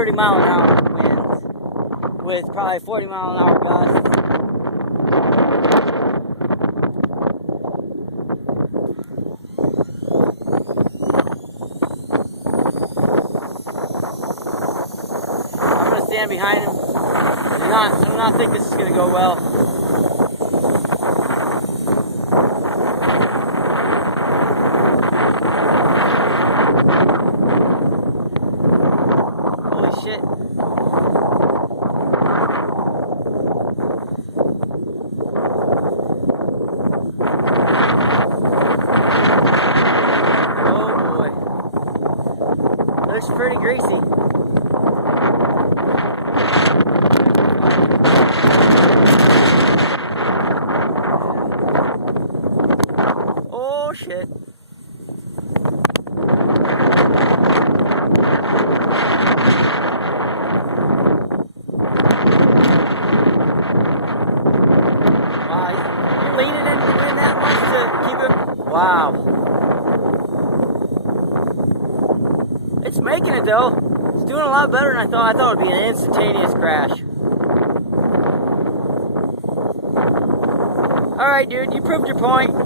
30-mile-an-hour winds with probably 40-mile-an-hour gusts. I'm gonna stand behind him. I do not think this is gonna go well. Shit. Oh boy. Looks pretty greasy. Oh shit. Leaning into the wind that much to keep him. Wow. It's making it though. It's doing a lot better than I thought. I thought it would be an instantaneous crash. Alright, dude, you proved your point. I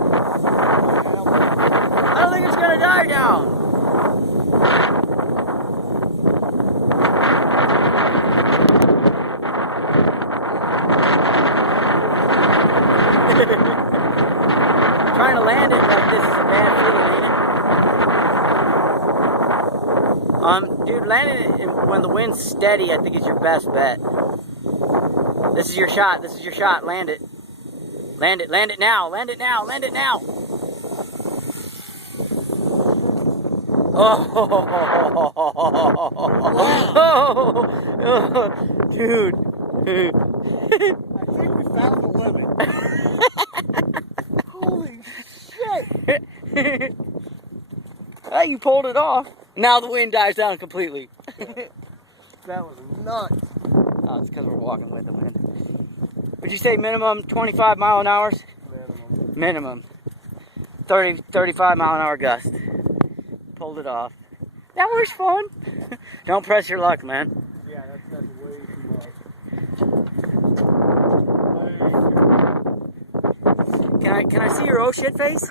don't think it's gonna die down. Trying to land it like this is a bad feeling, ain't it? Dude, landing it when the wind's steady, I think is your best bet. This is your shot. This is your shot. Land it. Land it. Land it now. Land it now. Land it now. Oh, dude. I think we found the limit. Holy shit! Well, you pulled it off. Now the wind dies down completely. That was nuts. Oh, it's because we're walking with the wind. Would you say minimum 25 mile an hour? Minimum. 35 mile an hour gust. Pulled it off. That was fun. Don't press your luck, man. Yeah, that's way too much. Can I see your oh shit face?